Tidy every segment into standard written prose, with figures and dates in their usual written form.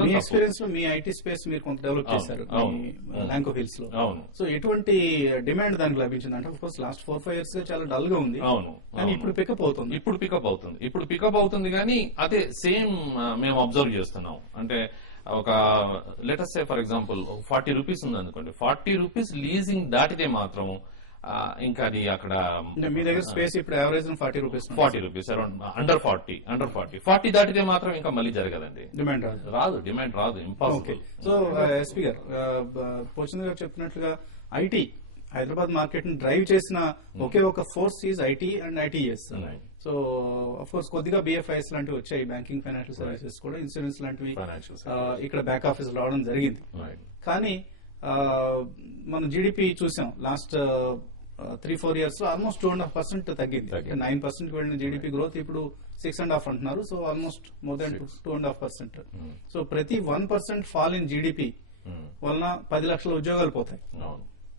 మాత్రం మీ ఎక్స్పీరియన్స్ లో మీ IT space మీరు కొంత డెవలప్ చేశారు లాంకో హిల్స్ లో. సో ఎటువంటి డిమాండ్ దానికి లభించింది అంటే కోర్స్ లాస్ట్ 4-5 years గా చాలా డల్ గా ఉంది. అవును, కానీ ఇప్పుడు పికప్ అవుతుంది. ఇప్పుడు పికప్ అవుతుంది కానీ అదే సేమ్ మేము అబ్జర్వ్ చేస్తున్నాం. అంటే ఒక let's say for example 40 rupees ఉంది అనుకోండి, 40 రూపీస్ లీజింగ్ దాటితే మాత్రం ఇంకా అది అక్కడ మీ దగ్గర స్పేస్ ఇప్పుడు యావరేజ్ 40 రూపీస్ అరౌండ్ అండర్ 40 దాటితే మాత్రం ఇంకా మళ్ళీ జరగదండి, డిమాండ్ రాదు ఇంపాసిబుల్. సో ఎస్పీ గారు పోచంద్ గారు చెప్పినట్లుగా ఐటీ హైదరాబాద్ మార్కెట్ ని డ్రైవ్ చేసిన ఒకే ఒక force is IT and ITS. So of course కొద్దిగా బిఎఫ్ఐఎస్ లాంటివి వచ్చాయి, బ్యాంకింగ్ ఫైనాన్షియల్ సర్వీసెస్ కూడా, ఇన్సూరెన్స్ లాంటివి ఇక్కడ బ్యాక్ ఆఫీస్ రావడం జరిగింది. కానీ మనం జీడిపి చూసాం లాస్ట్ 3-4 years లో ఆల్మోస్ట్ 2.5% తగ్గింది. 9% వెళ్ళిన జీడిపి గ్రోత్ ఇప్పుడు 6.5 అంటున్నారు. So almost more than 2.5%. So ప్రతి 1% ఫాల్ ఇన్ జీడిపి వలన 10 లక్షల ఉద్యోగాలు పోతాయి.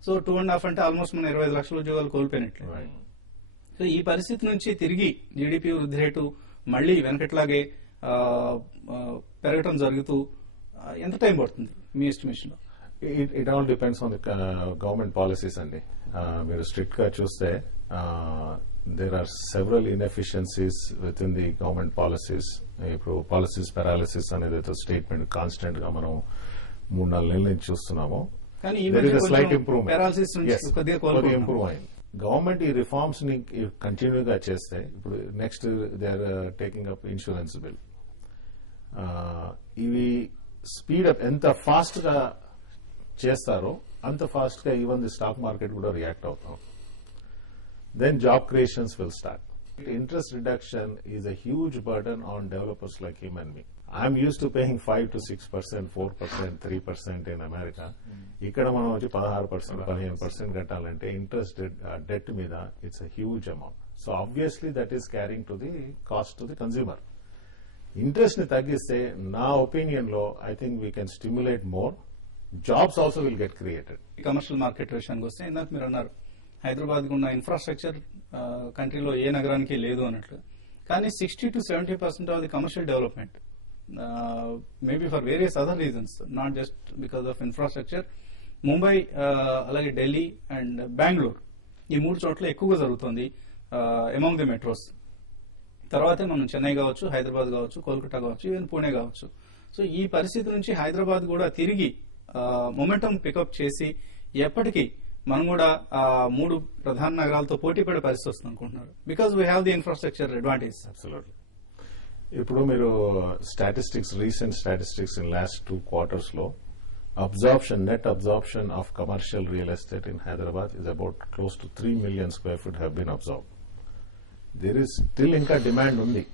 సో 2.5 అంటే ఆల్మోస్ట్ మన 25 లక్షల ఉద్యోగాలు కోల్పోయినట్లే. సో ఈ పరిస్థితి నుంచి తిరిగి జీడిపి వృద్ధి రేటు మళ్లీ వెనకట్లాగే పెరగటం జరుగుతూ ఎంత టైం పడుతుంది మీ ఎస్టిమేషన్ లో? It all depends on the government policies అండి. మీరు స్ట్రిక్ట్ గా చూస్తే there are several inefficiencies within the government policies. ఇప్పుడు పాలసీస్ పారాలిసిస్ అనేది స్టేట్మెంట్ కాన్స్టెంట్ గా మనం 3-4 నెలల నుంచి చూస్తున్నాము. స్లైట్ ఇంప్రూవ్ ఇంప్రూవ్ అయింది. గవర్నమెంట్ ఈ రిఫార్మ్స్ ని కంటిన్యూగా చేస్తే ఇప్పుడు next they are taking up insurance bill. ఇవి స్పీడప్ ఎంత ఫాస్ట్ గా చేస్తారో అంత ఫాస్ట్ గా ఈవెన్ ది స్టాక్ మార్కెట్ కూడా రియాక్ట్ అవుతాం. Then job creations will start. Interest reduction is a huge burden on developers like him and me. I'm use to paying 5 to 6%, 4%, 3% in America. ఇక్కడ మనం వచ్చి 16%, 15% కట్టాలంటే ఇంట్రెస్ట్ డెట్ మీద it's a huge amount. So obviously that is carrying to the cost to the consumer. Interest ని తగ్గిస్తే నా opinion లో I think we can stimulate more. Jobs also will get created. Commercial market విషయానికి వస్తే ఇందాక మీరు అన్నారు హైదరాబాద్ ఉన్న ఇన్ఫ్రాస్ట్రక్చర్ కంట్రీలో ఏ నగరానికి లేదు అన్నట్లు. కానీ 60 to 70% of the commercial development maybe for various other reasons, not just because of infrastructure, Mumbai అలాగే ఢిల్లీ అండ్ బెంగళూరు ఈ 3 చోట్ల ఎక్కువగా జరుగుతుంది అమాంగ్ ది మెట్రోస్. తర్వాతే మనం చెన్నై కావచ్చు, హైదరాబాద్ కావచ్చు, కోల్కతా కావచ్చు, ఈవెన్ పూణే కావచ్చు. సో ఈ పరిస్థితి నుంచి హైదరాబాద్ కూడా తిరిగి మొమెంటం పికప్ చేసి ఎప్పటికీ మనం కూడా 3 ప్రధాన నగరాలతో పోటీ పడే పరిస్థితి వస్తుంది అనుకుంటున్నారు, because we have the infrastructure advantage. Absolutely. ఇప్పుడు మీరు statistics, recent statistics in last 2 quarters లో net absorption of commercial real estate in Hyderabad is about close to 3 million square feet have been absorbed. There is still inka demand undi.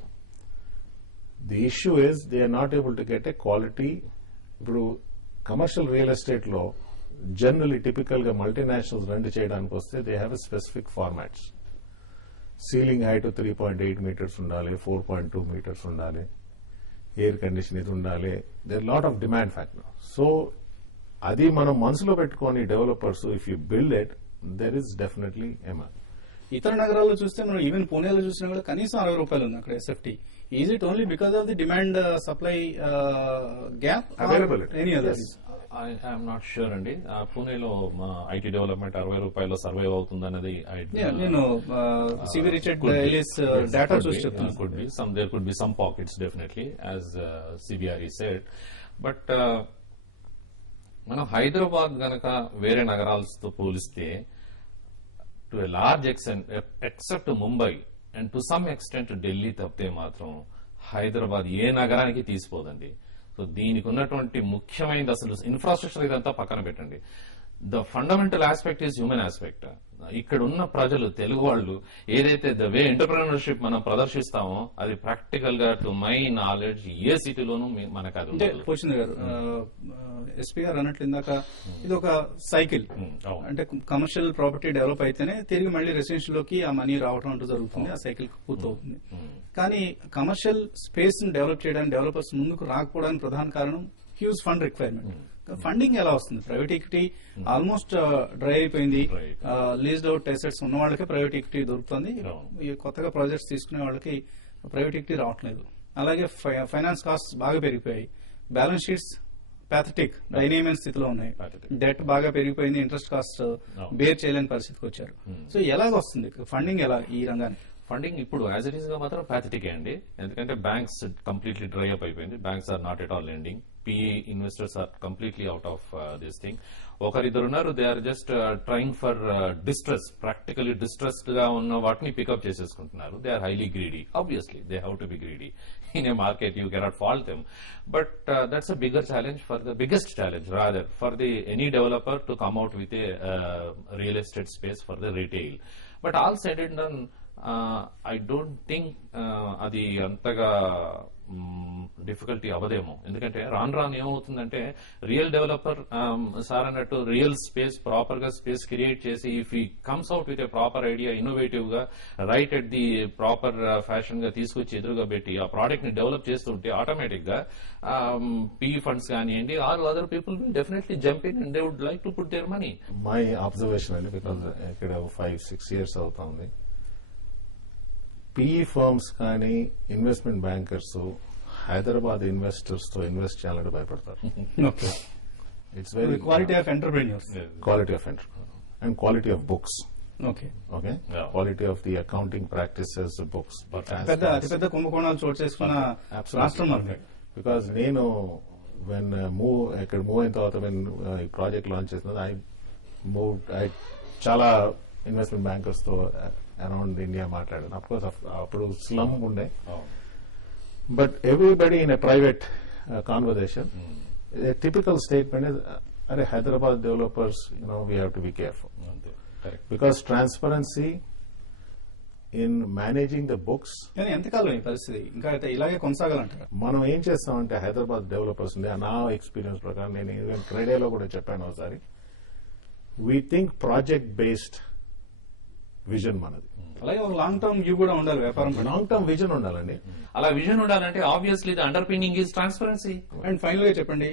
The issue is they are not able to get a quality. ఇప్పుడు commercial real estate లో generally typical గా multinationals రెండు చేయడానికి వస్తే they have a specific formats. Ceiling height 3.8 meters ఉండాలి, 4.2 meters ఉండాలి, air condition ఇది ఉండాలి. There lot of demand factor. So అది మనం మనసులో పెట్టుకొని developers if you build it there is definitely ఎమర్. ఇతర నగరాల్లో చూస్తే మనం ఈవెన్ పూణేలో చూసినా కూడా కనీసం 60 రూపాయలు ఉంది అక్కడ SFT. Is it only because of the demand supply gap availability? Any other? I'm not sure అండి. పూణేలో ఐటీ డెవలప్మెంట్ 60 రూపాయల్లో సర్వైవ్ అవుతుంది అనేది నేను సివి రిచర్డ్ ఎలిస్ డేటా చూసి చెప్తాను. There could be some pockets definitely as CBRE said. But మనం హైదరాబాద్ గనక వేరే నగరాలతో పోలిస్తే to a large extent except Mumbai and to some extent Delhi తప్పితే మాత్రం హైదరాబాద్ ఏ నగరానికి తీసిపోదండి. సో దీనికి ఉన్నటువంటి ముఖ్యమైనది అసలు ఇన్ఫ్రాస్ట్రక్చర్ ఇదంతా పక్కన పెట్టండి. The fundamental aspect is human aspect. ఇక్కడ ఉన్న ప్రజలు, తెలుగు వాళ్ళు ఏదైతే ద వే ఎంటర్ప్రెన్యూర్షిప్ మనం ప్రదర్శిస్తామో అది ప్రాక్టికల్ గా టు మై నాలెడ్జ్ ఏ సిటీలోనూ మనకు అది అంటే పోషింద్ గారు ఎస్పీ గారు అన్నట్లు ఇందాక ఇది ఒక సైకిల్. అంటే కమర్షియల్ ప్రాపర్టీ డెవలప్ అయితేనే తిరిగి మళ్ళీ రెసిడెన్షియల్ లోకి ఆ మనీ రావడం అంటూ జరుగుతుంది, ఆ సైకిల్ పూర్తవుతుంది. కానీ కమర్షియల్ స్పేస్ ని డెవలప్ చేయడానికి డెవలపర్స్ ముందుకు రాకపోవడానికి ప్రధాన కారణం హ్యూజ్ ఫండ్ రిక్వైర్మెంట్. ఫండింగ్ ఎలా వస్తుంది? ప్రైవేట్ ఈక్విటీ ఆల్మోస్ట్ డ్రై అయిపోయింది. లీజ్డ్ అవుట్ అసెట్స్ ఉన్న వాళ్ళకి ప్రైవేట్ ఈక్విటీ దొరుకుతుంది, కొత్తగా ప్రాజెక్ట్స్ తీసుకునే వాళ్ళకి ప్రైవేట్ ఈక్విటీ రావట్లేదు. అలాగే ఫైనాన్స్ కాస్ట్ బాగా పెరిగిపోయాయి. బ్యాలెన్స్ షీట్స్ ప్యాథటిక్ దయనీయమైన స్థితిలో ఉన్నాయి. Pathetic. డెట్ బాగా పెరిగిపోయింది, ఇంట్రెస్ట్ కాస్ట్ బేర్ చేయలేని పరిస్థితికి వచ్చారు. సో ఎలాగ వస్తుంది ఫండింగ్ ఎలా ఈ రంగానికి? ఫండింగ్ ఇప్పుడు యాజ్ ఇట్ ఈస్ గా మాత్రం ప్యాథటిక్ అండి. ఎందుకంటే బ్యాంక్స్ కంప్లీట్లీ డ్రై అప్ అయిపోయింది. Banks are not at all lending. PE investors are completely out of this thing. ఒకరిద్దరున్నారు, they are just trying for distress, practically distressed గా ఉన్న వాటిని పికప్ చేసేసుకుంటున్నారు. They are highly greedy. Obviously they have to be greedy in a market. You cannot fault them, but that's a bigger challenge for the biggest challenge rather for the any developer to come out with a real estate space for the retail. But all said and done, I don't think అది అంతగా difficulty అవదేమో. ఎందుకంటే రాను రాను ఏమవుతుందంటే real developer sir అన్నట్టు real space proper గా space create చేసి if he comes out with a proper idea, innovative గా right at the proper fashion గా తీసుకొచ్చి ఎదురుగా పెట్టి ఆ ప్రోడక్ట్ ని డెవలప్ చేస్తుంటే ఆటోమేటిక్ గా పిఈ ఫండ్స్ కానివ్వండి or other people will definitely jump in and they would like to put their money. My observation అండి, బికాజ్ ఇక్కడ 5-6 years అవుతుంది. పిఈ ఫర్మ్స్ కానీ ఇన్వెస్ట్మెంట్ బ్యాంకర్స్ హైదరాబాద్ ఇన్వెస్టర్స్ తో ఇన్వెస్ట్ చేయాలంటే భయపడతారు. Okay, it's very quality of entrepreneurs, quality of and quality of books. ఓకే, Okay, Yeah. quality of the accounting practices, the books. But as far as- అతిపెద్ద కుంభకోణాలు చోటు చేసుకున్న Absolutely. రాష్ట్రం మనది. because నేను when ఇక్కడ మూవ్ అయిన తర్వాత when ఈ ప్రాజెక్ట్ లాంచ్ చేసిన I చాలా ఇన్వెస్ట్మెంట్ బ్యాంకర్స్ తో అరౌండ్ ఇండియా మాట్లాడాను. అఫ్ కోర్స్ అప్పుడు స్లమ్ ఉండే, but everybody in a private conversation typical statement is అరే Hyderabad developers we have to be careful because transparency in managing the books. కానీ ఎంతకాలం ఈ పరిస్థితి ఇంకా అయితే ఇలాగే కొనసాగాలంటారు? మనం ఏం చేస్తామంటే హైదరాబాద్ డెవలపర్స్ నా ఎక్స్పీరియన్స్ ప్రకారం నేను ఈవెన్ ట్రేడేలో కూడా చెప్పాను ఒకసారి, we think project based vision మనది. అలాగే ఒక లాంగ్ టర్మ్ వ్యూ కూడా ఉండాలి వ్యాపారం. లాంగ్ టర్మ్ విజన్ ఉండాలండి. అలా విజన్ ఉండాలంటే obviously the under pinning is transparency. And final గా చెప్పండి,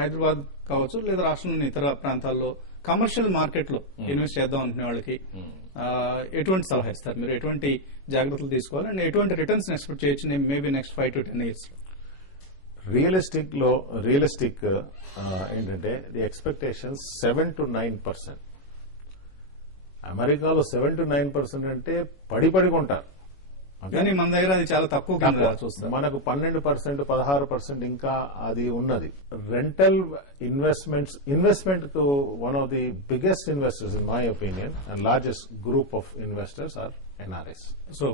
హైదరాబాద్ కావచ్చు లేదా రాష్ట్రంలోని ఇతర ప్రాంతాల్లో కమర్షియల్ మార్కెట్ లో ఇన్వెస్ట్ చేద్దాం అనుకునే వాళ్ళకి ఎటువంటి సలహా ఇస్తారు మీరు? ఎటువంటి జాగ్రత్తలు తీసుకోవాలి అండ్ ఎటువంటి రిటర్న్స్ ఎక్స్పెక్ట్ చేయొచ్చు maybe next 5 to 10 years? Realistic ఏంటంటే ది ఎక్స్పెక్టేషన్స్ 7 to 9%. అమెరికాలో 7 to 9% అంటే పడి కొంటారు. కానీ మన దగ్గర అది చాలా తక్కువ కింద చూస్తాం. మనకు 12%, 16% ఇంకా అది ఉన్నది. రెంటల్ ఇన్వెస్ట్మెంట్ కు one of the biggest investors in my opinion and largest group of investors are NRIs. So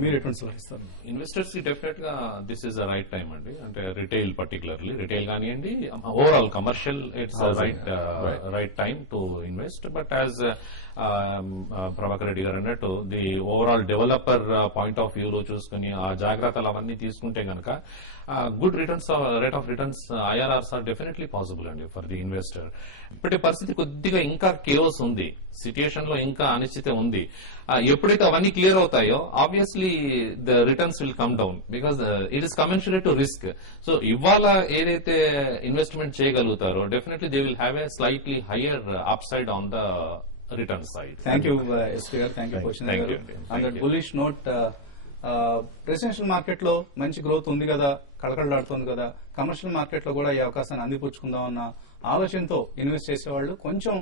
మీరు ఎటువంటి సలహా ఇస్తారు? ఇన్వెస్టర్స్ కి డెఫినెట్ గా this is the right time అండి. అంటే రిటైల్ పర్టికులర్లీ రిటైల్ కానివ్వండి, overall commercial it's right time to invest. But as Prabhakar Reddy garu అన్నట్టు the overall developer point of view లో చూసుకుని ఆ జాగ్రత్తలు అవన్నీ తీసుకుంటే గనక good returns, rate of returns IRRs are definitely possible అండి ఫర్ ది ఇన్వెస్టర్. ఇప్పటి పరిస్థితి కొద్దిగా ఇంకా కేవస్ ఉంది, సిచ్యుయేషన్ లో ఇంకా అనిశ్చిత ఉంది. ఎప్పుడైతే అవన్నీ క్లియర్ అవుతాయో obviously the returns will come down because it is commensurate to risk. So ఇవాళ ఏదైతే ఇన్వెస్ట్మెంట్ చేయగలుగుతారో definitely they will have a slightly higher upside on the return side. Thank you SP గారు, thank you Thank you. On that bullish note. Residential market లో మంచి growth ఉంది కదా, కళకళలాడుతోంది కదా, commercial market లో కూడా ఈ అవకాశాన్ని అందిపుచ్చుకుందాం అన్న ఆలోచనతో ఇన్వెస్ట్ చేసేవాళ్ళు కొంచెం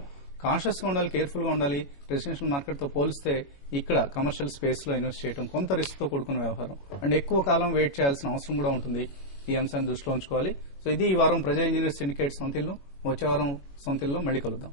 కాన్షియస్ గా ఉండాలి, కేర్ఫుల్ గా ఉండాలి. రెసిడెన్షియల్ మార్కెట్ తో పోలిస్తే ఇక్కడ కమర్షియల్ స్పేస్ లో ఇన్వెస్ట్ చేయడం కొంత రిస్క్ తో కూడుకున్న వ్యవహారం అండ్ ఎక్కువ కాలం వెయిట్ చేయాల్సిన అవసరం కూడా ఉంటుంది. ఈ అంశాన్ని దృష్టిలో ఉంచుకోవాలి. సో ఇది ఈ వారం ప్రజా ఇంజనీర్ సిండికేట్ సొంతిల్లు. వచ్చే వారం సొంతిల్లో మళ్ళీ కలుద్దాం.